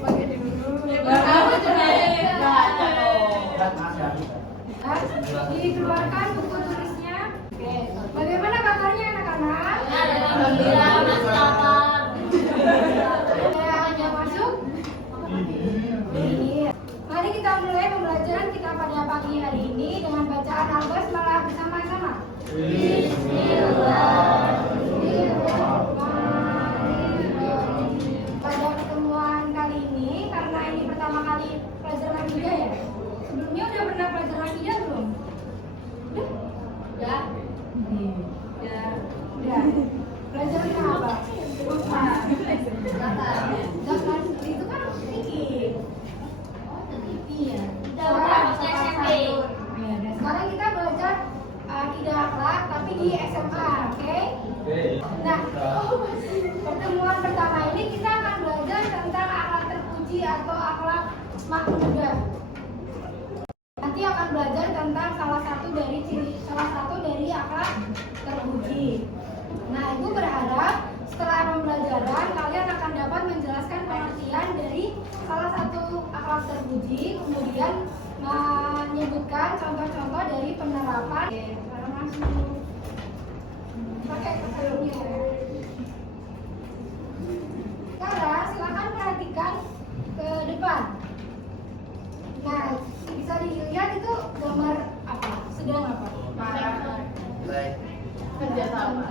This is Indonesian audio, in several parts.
Pakai dulu. Kamu juga baca dong. Dikeluarkan buku tulisnya. Oke. Bagaimana kabarnya anak-anak? Alhamdulillah, Mas Kapal. Ada masuk? Iya. Mari kita mulai pembelajaran kita pada pagi hari ini dengan bacaan Al-Basmalah bersama-sama. Bismillahirrahmanirrahim. Pada pertemuan kali ini, karena ini pertama kali pelajaran akidah ya. Sebelumnya udah pernah pelajaran akidah belum? Udah? Udah. Pelajaran apa? Zakat itu kan fikih. Iya. Sekarang kita belajar akidah akhlak tapi di SMA, oke? Nah, pertemuan pertama ini kita akan belajar tentang akhlak terpuji atau akhlak mahmudah. Nanti akan belajar tentang salah satu dari akhlak terpuji. Nah, Ibu berharap setelah pembelajaran kalian akan dapat menjelaskan pengertian dari salah satu akhlak terpuji, kemudian menyebutkan contoh-contoh dari penerapan. Oke, sekarang langsung pakai sebelumnya. Sekarang silakan perhatikan ke depan. Nah, bisa dilihat itu gambar apa? Sedang apa? Kerjasama.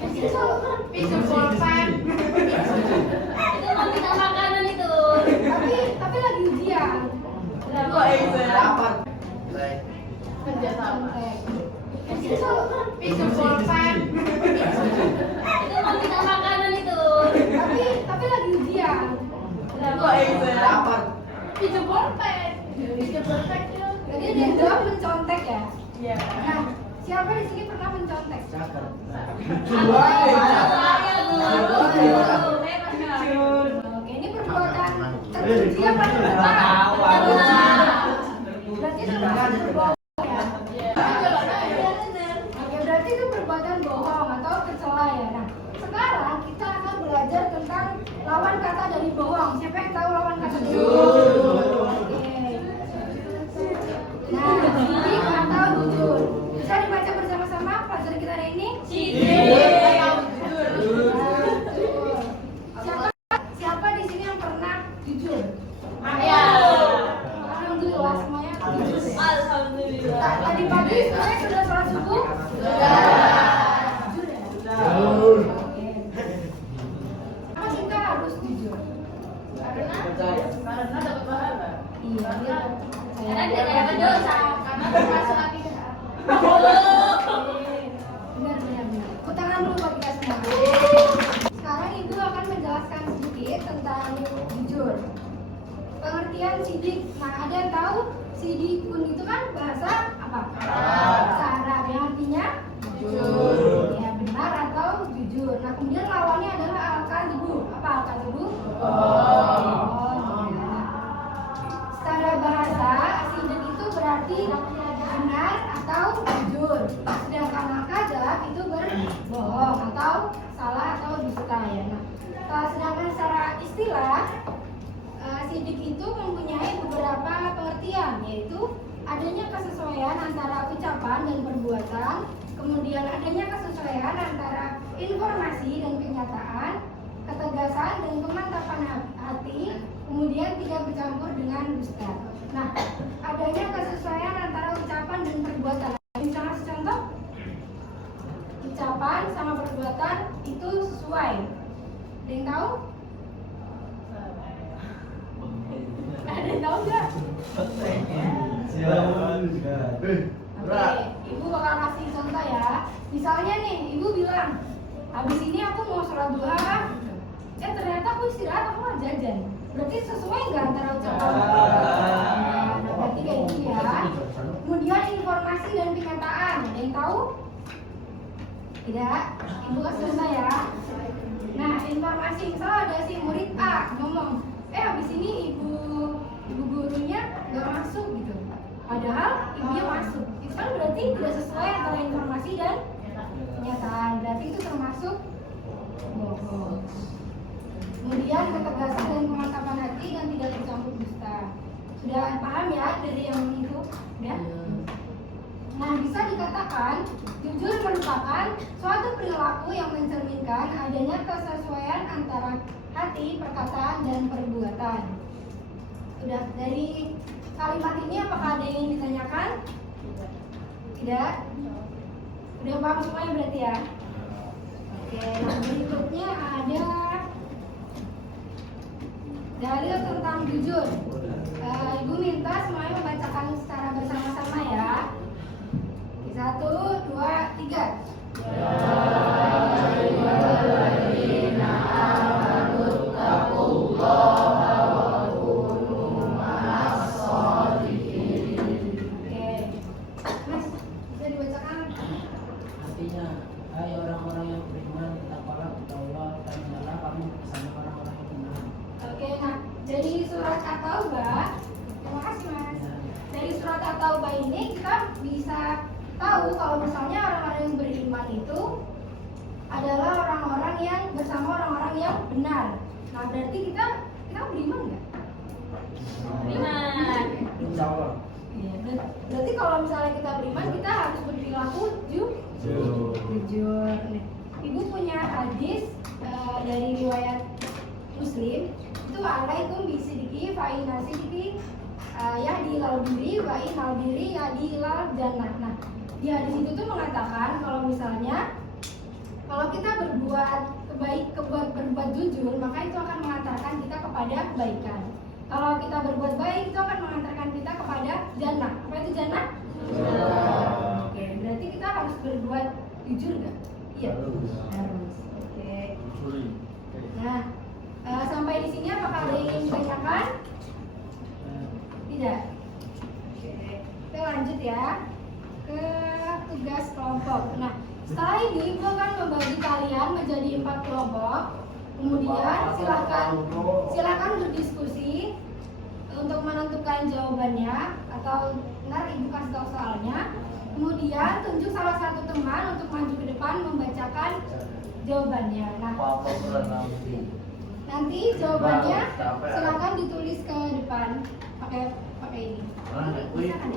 Itu pulpen. Itu mau kita makanan itu. Tapi lagi ujian. Kok exam? Kerjasama. Itu pulpen. Itu mau kita makanan itu. Tapi lagi ujian. Kok exam? Itu pulpen. Jadi dia jawab mencontek ya. Iya. Nah, siapa di sini pernah mencontek? Oke, ini perbuatan terpuji apa berarti itu berbohong ya? Oke, berarti itu perbuatan bohong atau tercela ya. Nah, sekarang kita akan belajar tentang lawan kata dari bohong. Siapa yang tahu lawan kata dari bohong? Oke. Nah, sidik atau jujur. Bisa dibaca bersama-sama pelajaran kita hari ini? Siapa di sini yang pernah jujur? Alhamdulillah semuanya jujur ya. Alhamdulillah. Tadi pagi semuanya sudah sholat subuh? Jujur ya? Oke. Kenapa kita harus jujur? Karena dapat pahala. Iya. Karena tidak dapat dosa. Karena termasuk akidah. Benar. Tepuk tangan dulu buat kita semua. Sekarang Ibu akan menjelaskan sedikit tentang jujur. Pengertian sidik. Nah, ada yang tahu sidikun itu kan bahasa apa? Bahasa Arab yang artinya jujur. Ya, benar atau jujur. Nah, kemudian lawannya adalah al-kadhibu. Apa al-kadhibu? Secara bahasa, sidik itu berarti benar atau jujur. Sedangkan al-kadzab itu berbohong atau salah atau dusta ya. Nah, sedangkan secara istilah sidik itu mempunyai beberapa pengertian, yaitu adanya kesesuaian antara ucapan dan perbuatan, kemudian adanya kesesuaian antara informasi dan kenyataan, ketegasan dan pemantapan hati, kemudian tidak bercampur dengan dusta. Nah, adanya kesesuaian antara ucapan dan perbuatan. Bisa kasih contoh? Ucapan sama perbuatan itu sesuai. Ada yang tahu? Ada yang tahu nggak? Oke, Ibu bakal kasih contoh ya. Misalnya nih, Ibu bilang, habis ini aku mau sholat duha. Ternyata aku istirahat, aku nggak jajan. Berarti sesuai nggak antara ucapan? Nah, berarti kayak gitu ya. Kemudian informasi dan kenyataan. Ada yang tahu? Tidak? Ibu kasih contoh ya. Nah, informasi. Misalnya ada si murid A ngomong, habis ini ibu gurunya nggak masuk gitu. Padahal ibunya masuk. Itu kan berarti tidak sesuai antara informasi dan kenyataan. Berarti itu termasuk bohong. Kemudian ketegasan dan pemantapan Udah paham ya dari yang itu? Udah? Nah, bisa dikatakan jujur merupakan suatu perilaku yang mencerminkan adanya kesesuaian antara hati, perkataan, dan perbuatan. Sudah, dari kalimat ini apakah ada yang ingin ditanyakan? Tidak? Udah paham semuanya berarti ya? Oke, nah berikutnya ada dalil tentang jujur. Ibu minta semuanya membacakan secara bersama-sama ya. 1, 2, 3. Artinya, hai orang-orang yang beriman, takwalah kepada Allah dan hendaklah kamu bersama orang-orang yang benar. Oke, nah dari surat At-Taubah, terima kasih Mas. Dari surat At-Taubah ini kita bisa tahu kalau misalnya orang-orang yang beriman itu adalah orang-orang yang bersama orang-orang yang benar. Nah berarti kita beriman nggak? Beriman. Insya Allah. Iya, berarti kalau misalnya kita beriman kita harus berperilaku jujur. Nih, Ibu punya hadis dari riwayat Muslim itu alaikum bisidiki fa inna sidiki yahdilal birri wa innal birri yahdilal jannah. Nah, di hadis itu tuh mengatakan kalau misalnya kalau kita berbuat jujur maka itu akan mengantarkan kita kepada kebaikan. Kalau kita berbuat baik itu akan mengantarkan kita kepada jannah. Apa itu jannah? Oke, berarti kita harus berbuat jujur nggak? Iya. Harus. Oke. Nah, sampai di sini apakah ada yang ingin ditanyakan? Tidak. Oke. Kita lanjut ya ke tugas kelompok. Nah, setelah ini gue akan membagi kalian menjadi 4 kelompok. Kemudian silakan berdiskusi untuk menentukan jawabannya atau ntar ibu kasih tahu soalnya. Kemudian tunjuk salah satu teman untuk maju ke depan membacakan jawabannya. Nah, nanti jawabannya silakan ditulis ke depan pakai ini. Bisa kan ya?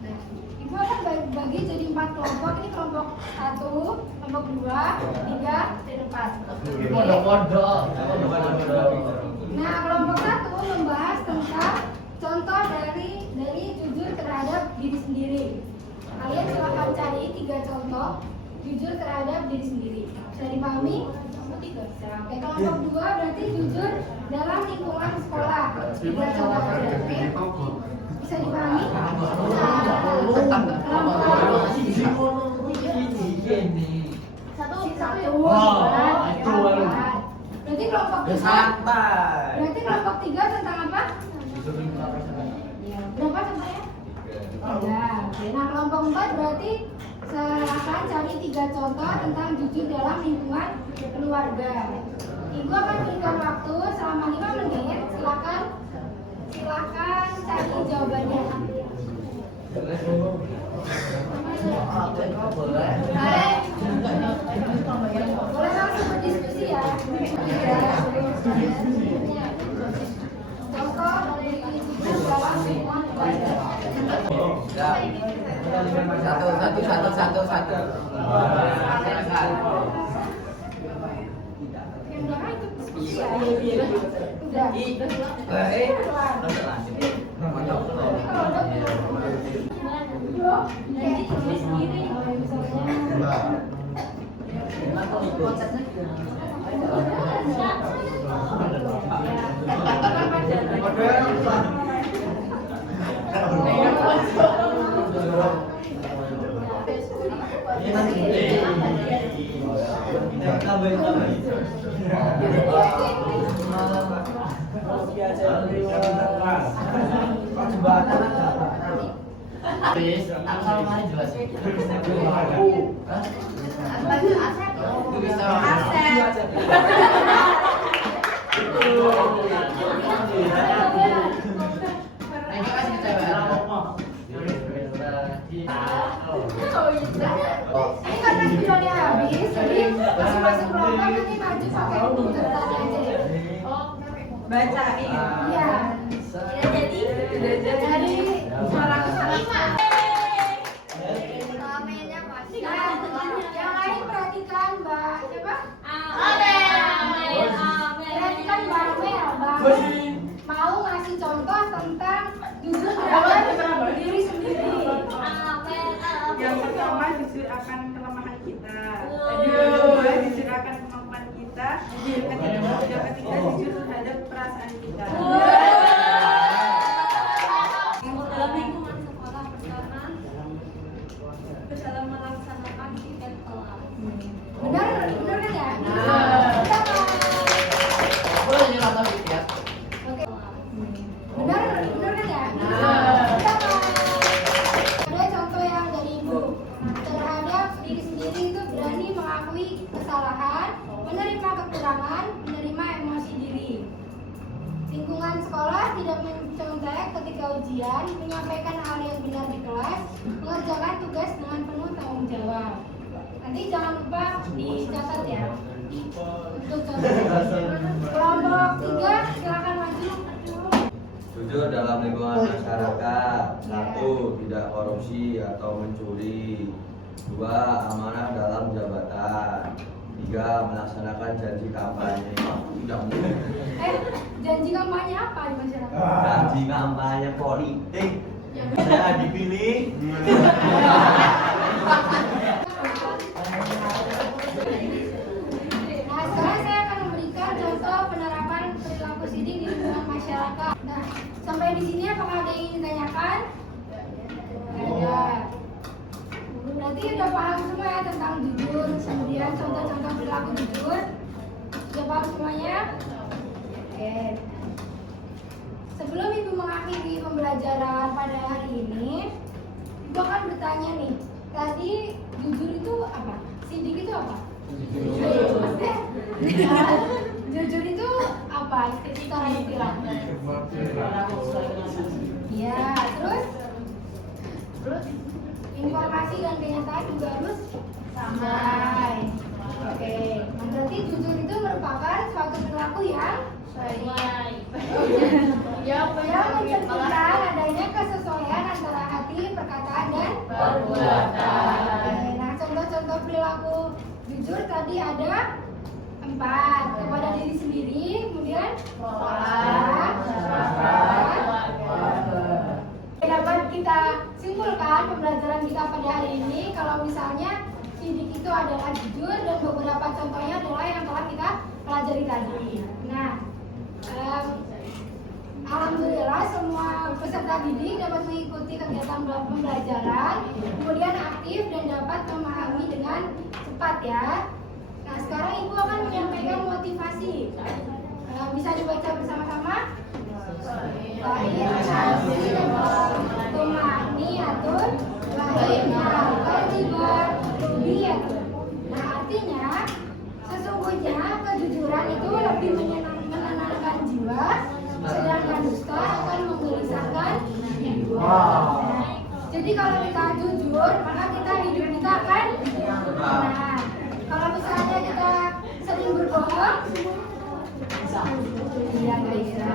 Nah, ibu akan bagi jadi 4 kelompok. Ini kelompok 1, kelompok 2, 3, dan 4. Nah, kelompok 1 membahas tentang contoh dari jujur terhadap diri sendiri. Kalian silakan cari 3 contoh jujur terhadap diri sendiri. Bisa dipahami? Oke, kelompok 2 berarti jujur dalam lingkungan sekolah. 3 contoh berarti bisa dipahami? Berarti kelompok 3 tentang apa? Berapa contohnya? 3. Oke, nah kelompok 4 berarti silakan cari 3 contoh tentang jujur dalam lingkungan keluarga. Ibu akan berikan waktu selama 5 menit. Silakan cari jawabannya. Boleh langsung berdiskusi ya. Contoh dari jujur dalam lingkungan keluarga. Satu. Yang belakang itu diskusi ya. Udah. Ini karena videonya habis, jadi masing-masing kelompok nanti maju pakai komputer tadi aja ya. bacain. Iya. Tidak jadi. Dari Salah. Nah, yang lain perhatikan Mbak siapa? Perhatikan Mbak Mel. Mbak Mel mau ngasih contoh tentang jujur terhadap diri sendiri. Yang pertama jujur akan kelemahan kita. Yang kedua jujur akan kemampuan kita. Yang ketiga jujur terhadap perasaan kita. Dalam lingkungan sekolah pertama, dalam melaksanakan tiket kelas. Benar kan ya? Boleh nyerah ya? Oke. Benar kan ya? Ada contoh yang dari Ibu terhadap diri sendiri itu berani mengakui kesalahan, menerima kekurangan, menerima emosi diri. Lingkungan sekolah tidak mencontek ketika ujian, menyampaikan hal yang benar di kelas, mengerjakan tugas dengan penuh tanggung jawab. Nanti jangan lupa dicatat ya. Untuk contoh. Kelompok 3 silakan maju. Jujur dalam lingkungan masyarakat. 1. Tidak korupsi atau mencuri. 2. Amanah dalam jabatan. 3. Melaksanakan janji kampanye. Tidak mungkin. Janji kampanye apa di masyarakat? Janji kampanye politik. Saya dipilih. Nah, sekarang saya akan memberikan contoh penerapan perilaku sidik di lingkungan masyarakat. Nah, sampai di sini apakah ada yang ingin ditanyakan? Ada. Berarti udah paham semua ya tentang jujur, kemudian contoh-contoh perilaku jujur. Sudah paham semuanya? Oke. Sebelum Ibu mengakhiri pembelajaran pada hari ini, Ibu akan bertanya nih, tadi jujur itu apa? Sidik itu apa? Maksudnya, jujur itu apa? Secara istilah. Iya, terus informasi dan kenyataan juga harus sampai. Oke, nah, berarti jujur itu merupakan suatu perilaku yang yang mencerminkan adanya kesesuaian antara hati, perkataan, dan perbuatan. Oke, nah contoh-contoh perilaku jujur tadi ada 4, kepada diri sendiri, kemudian dapat kita simpulkan pembelajaran kita pada hari ini kalau misalnya sidik itu adalah jujur dan beberapa contohnya adalah yang telah kita pelajari tadi. Nah, alhamdulillah semua peserta didik dapat mengikuti kegiatan pembelajaran, kemudian aktif dan dapat memahami dengan cepat ya. Nah, sekarang Ibu akan menyampaikan motivasi. Bisa dibaca bersama-sama? Tumaniatun Nah, artinya sesungguhnya kejujuran itu lebih menenangkan jiwa, sedangkan dusta akan menggelisahkan jiwa. Nah, jadi kalau kita jujur, maka hidup kita akan tenang. Kalau misalnya kita sering berbohong, iya nggak bisa.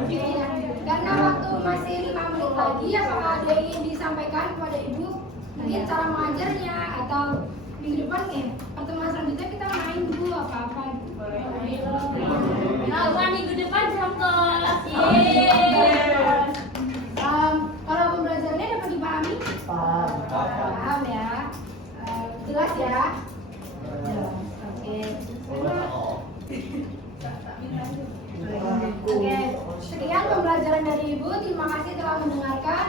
Oke, karena waktu masih 5 menit lagi, apakah ada yang ingin disampaikan kepada Ibu? Mungkin cara mengajarnya atau minggu depan nih, pertemuan selanjutnya kita main dulu apa-apa. Nah, minggu depan jam kelas. Kalau pembelajarannya dapat dipahami? Paham ya. Jelas ya? Oke, sekian pembelajaran dari Ibu. Terima kasih telah mendengarkan.